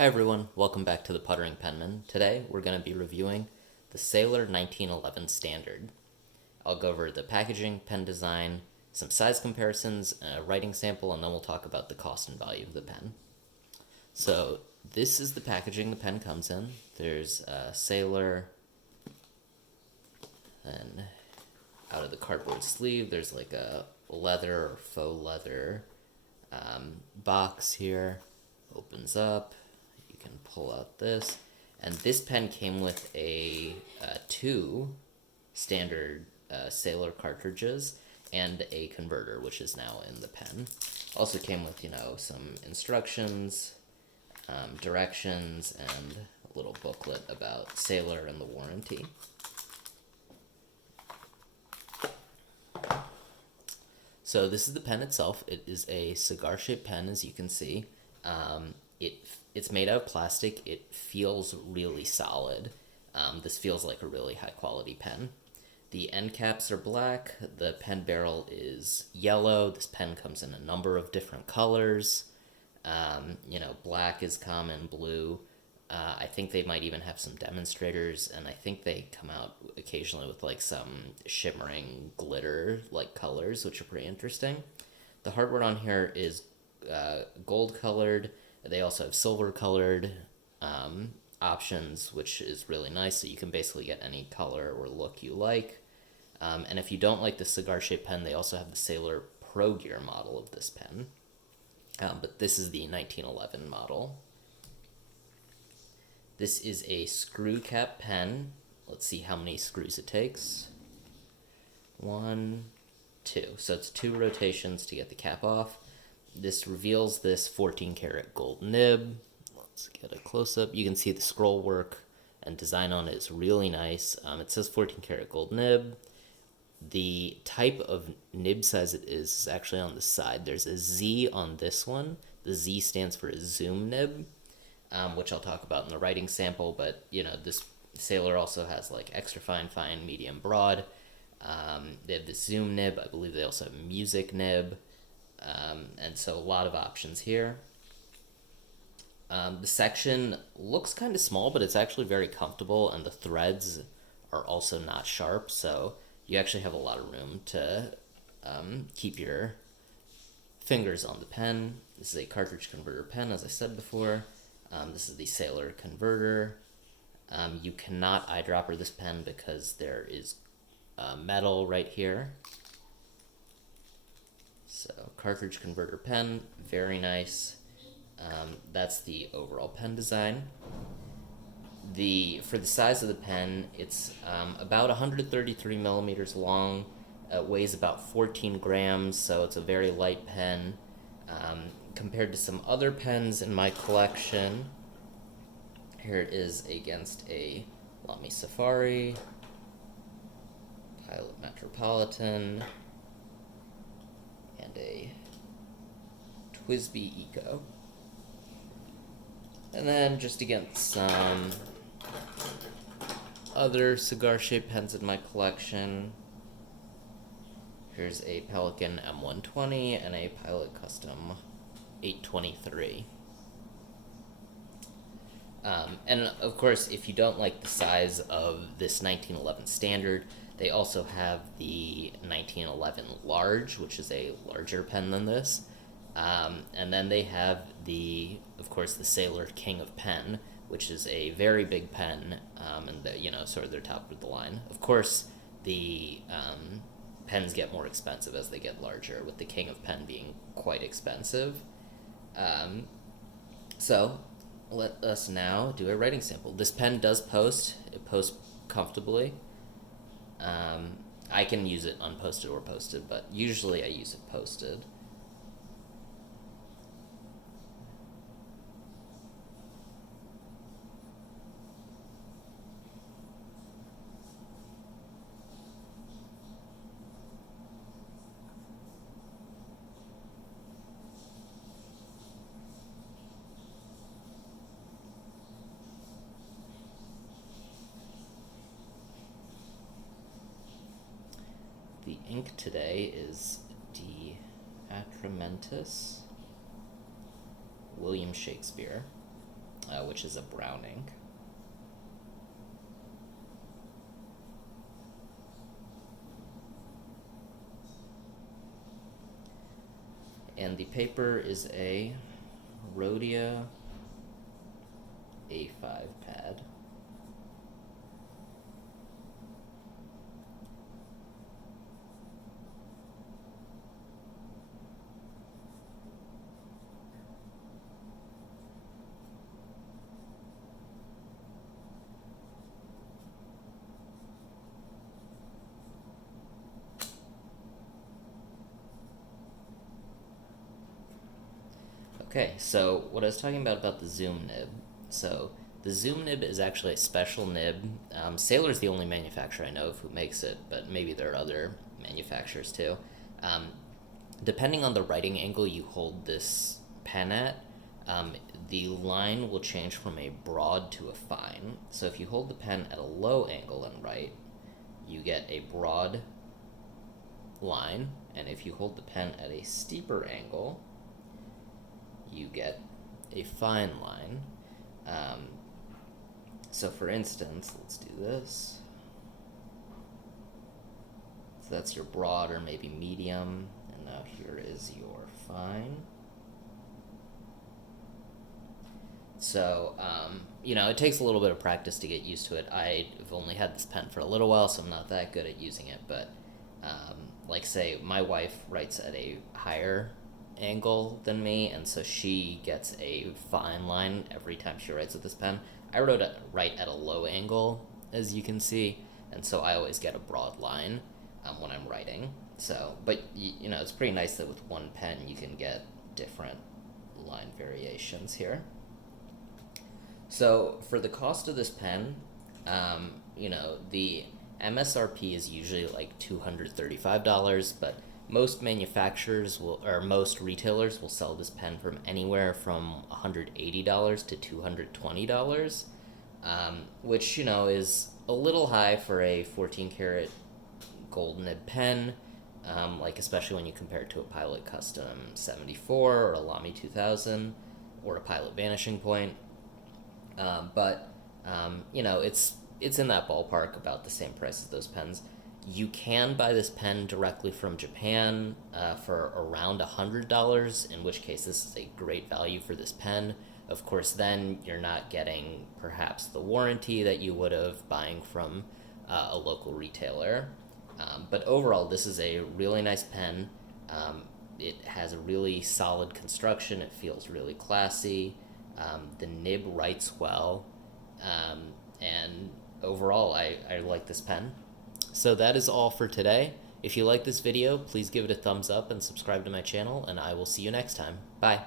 Hi everyone, welcome back to the Puttering Penman. Today we're going to be reviewing the Sailor 1911 Standard. I'll go over the packaging, pen design, some size comparisons, a writing sample, and then we'll talk about the cost and value of the pen. So this is the packaging the pen comes in. There's a Sailor, and out of the cardboard sleeve there's like a leather or faux leather box here. Opens up. You can pull out this, and this pen came with two standard Sailor cartridges and a converter, which is now in the pen. Also came with, some instructions, directions, and a little booklet about Sailor and the warranty. So this is the pen itself. It is a cigar-shaped pen, as you can see. It's made out of plastic. It feels really solid. This feels like a really high-quality pen. The end caps are black. The pen barrel is yellow. This pen comes in a number of different colors. Black is common, blue. I think they might even have some demonstrators, and I think they come out occasionally with like some shimmering glitter like colors, which are pretty interesting. The hardware on here is gold colored. They also have silver colored options, which is really nice, so you can basically get any color or look you like. And if you don't like the cigar shaped pen, they also have the Sailor Pro Gear model of this pen. But this is the 1911 model. This is a screw cap pen. Let's see how many screws it takes. 1, 2. So it's 2 rotations to get the cap off. This reveals this 14 karat gold nib. Let's get a close-up. You can see the scroll work and design on it is really nice. It says 14 karat gold nib. The type of nib size it is actually on the side. There's a Z on this one. The Z stands for a zoom nib, which I'll talk about in the writing sample, but, this Sailor also has, like, extra fine, fine, medium, broad. They have the zoom nib. I believe they also have a music nib. And so a lot of options here. The section looks kind of small, but it's actually very comfortable, and the threads are also not sharp, so you actually have a lot of room to keep your fingers on the pen. This is a cartridge converter pen, as I said before. This is the Sailor converter. You cannot eyedropper this pen because there is metal right here. So, cartridge converter pen, very nice. That's the overall pen design. For the size of the pen, it's about 133 millimeters long. It weighs about 14 grams, so it's a very light pen. Compared to some other pens in my collection, here it is against a Lamy Safari, Pilot Metropolitan, and a Twisby Eco. And then just against some other cigar-shaped pens in my collection. Here's a Pelican M120 and a Pilot Custom 823. And of course, if you don't like the size of this 1911 Standard, they also have the 1911 Large, which is a larger pen than this. And then they have of course, the Sailor King of Pen, which is a very big pen, and sort of their top of the line. Of course, the pens get more expensive as they get larger, with the King of Pen being quite expensive. So let us now do a writing sample. This pen does post. It posts comfortably. I can use it unposted or posted, but usually I use it posted. The ink today is De Atramentis William Shakespeare. which is a brown ink. And the paper is a Rhodia A5 pad. Okay, so what I was talking about the zoom nib. So the zoom nib is actually a special nib. Sailor's the only manufacturer I know of who makes it, but maybe there are other manufacturers too. Um, Depending on the writing angle you hold this pen at, the line will change from a broad to a fine. So if you hold the pen at a low angle and write, you get a broad line, and if you hold the pen at a steeper angle, you get a fine line. So for instance, let's do this. So that's your broad or maybe medium, and now here is your fine. So, it takes a little bit of practice to get used to it. I've only had this pen for a little while, so I'm not that good at using it, but like say my wife writes at a higher angle than me, and so she gets a fine line every time she writes with this pen. I write at a low angle, as you can see, and so I always get a broad line when I'm writing. So, but it's pretty nice that with one pen you can get different line variations here. So for the cost of this pen, the MSRP is usually like $235, but most most retailers will sell this pen from anywhere from $180 to $220, which, is a little high for a 14 karat gold nib pen, especially when you compare it to a Pilot Custom 74 or a Lamy 2000 or a Pilot Vanishing Point. But it's in that ballpark, about the same price as those pens. You can buy this pen directly from Japan for around $100, in which case this is a great value for this pen. Of course, then you're not getting perhaps the warranty that you would have buying from a local retailer. But overall, this is a really nice pen. It has a really solid construction. It feels really classy. The nib writes well. And overall, I like this pen. So that is all for today. If you like this video, please give it a thumbs up and subscribe to my channel, and I will see you next time. Bye.